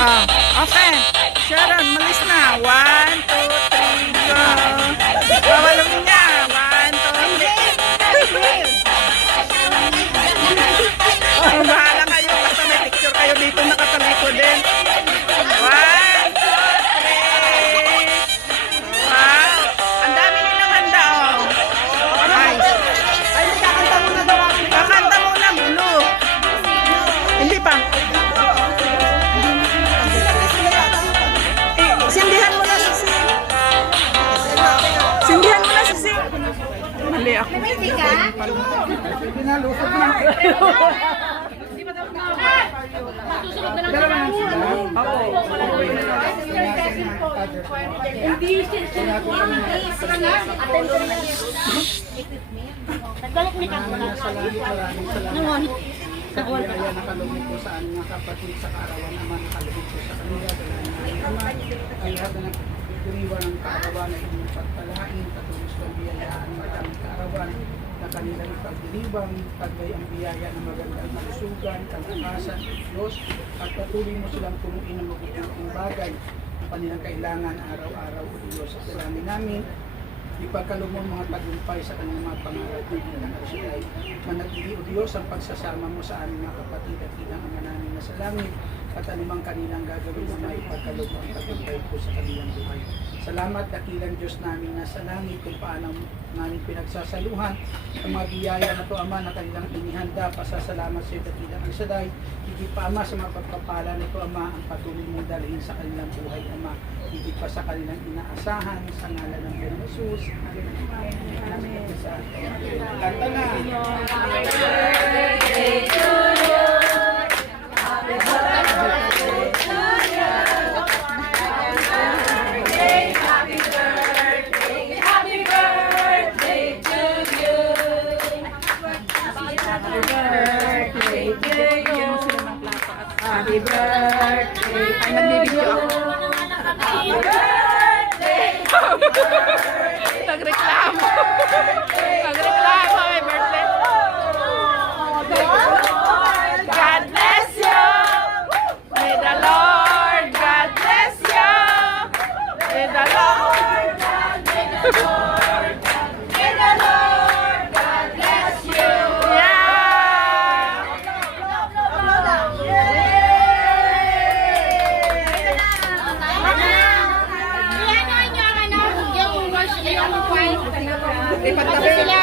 Ah, okay. Sharon, malis na. 1, 2, 3, go. Bawal niya. 1, 2, 3. Oh, bahala kayo. Basta may picture kayo dito nakatalikod din. 1, 2, 3. Wow. Ang dami nilang handa, oh. Nice. Ay, kakanta muna daw ako. Kakanta muna, Bulu. Hindi pa. Sindihan mo na si Sing. Sindihan mo na si Sing. Mali ako. Pinalusot na. Masusunod na lang Hindi nagbalik ni Kako na. Nangon. Kaya nakalugod po sa aming mga kapatid sa kaarawan naman, nakalugod po sa kanila. Ay lahat na nagdiriwan ng kaarawan na inyong pagpalain, katulos ng biyayaan, maraming kaarawan na kanilang pagdiriwang, pagbay ang biyaya ng magandang malusugan, kalakasan, Diyos, at patuloy mo silang punuin ng mabubuting bagay ang kanilang kailangan araw-araw o Diyos. Sa salamin namin, ipagkaloob mo mga tagumpay sa kanilang mga pangarap ng ilang arsyay. Manatili o Diyos ang pagsasama mo sa aming mga kapatid at ilang ama namin na sa langit at anumang kanilang gagawin na may ipagkaloob ang tagumpay po sa kanilang buhay. Salamat dakilang Diyos namin na sa langit kung paano namin pinagsasaluhan ang mga biyaya na to Ama na kanilang inihanda. Pasasalamat sa iyo dakilang ang saday. Higit pa Ama sa mga pagpapala nito Ama ang patuloy mong dalhin sa kanilang buhay Ama. Higit pa sa kanilang inaasahan sa ngalan ng Panginoon Jesus. Amen. Kanta na. Happy birthday to you. Happy birthday to you. Happy birthday. Happy birthday to you. Happy birthday to you. Happy birthday. Ay, nagbibigyo ako. Happy birthday. Nagreklamo. Nagreklamo. May birthday. God bless you. May the Lord God bless you. May the Lord May the Lord God bless you. Yeah. Yung Ipagtabi. sila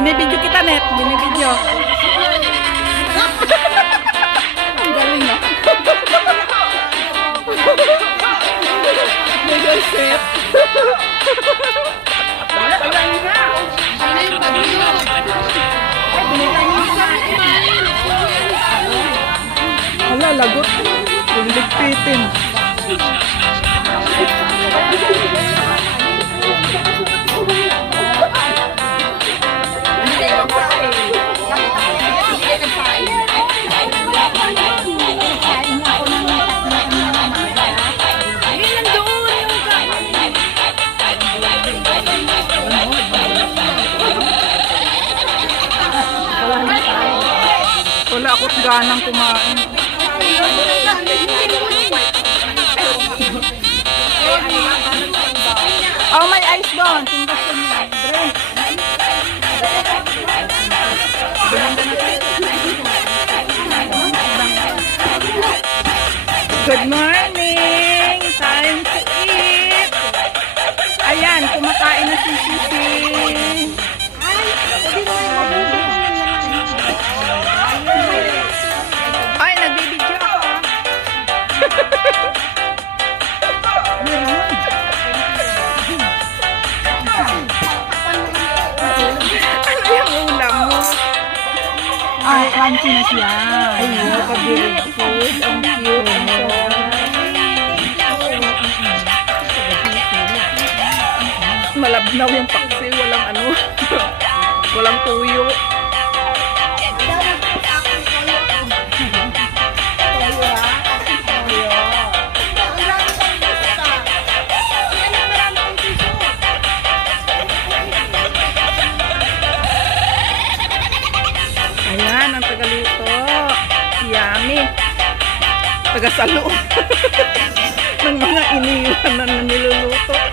Binibidyo kita, Net. Binibidyo. Ang galing, no? Noodle set. Wala, lagot. Ligpitin. Wala akong ganang kumain. Oh, may ice doon. Kung gusto niyo. Drink. Good morning! Time to eat! Ayan, kumakain na si Sisi. Ay, nagbibidyo ako. Ano yung ulam mo? Ay, crunchy na siya. Ay, nakabirig food. Ang cute. Ang sarap. Malabnaw yung paksi. Walang ano. Walang tuyo. Ayan, ang tagaluto. Yummy. Tagasalo. ng mga iniwan na niluluto.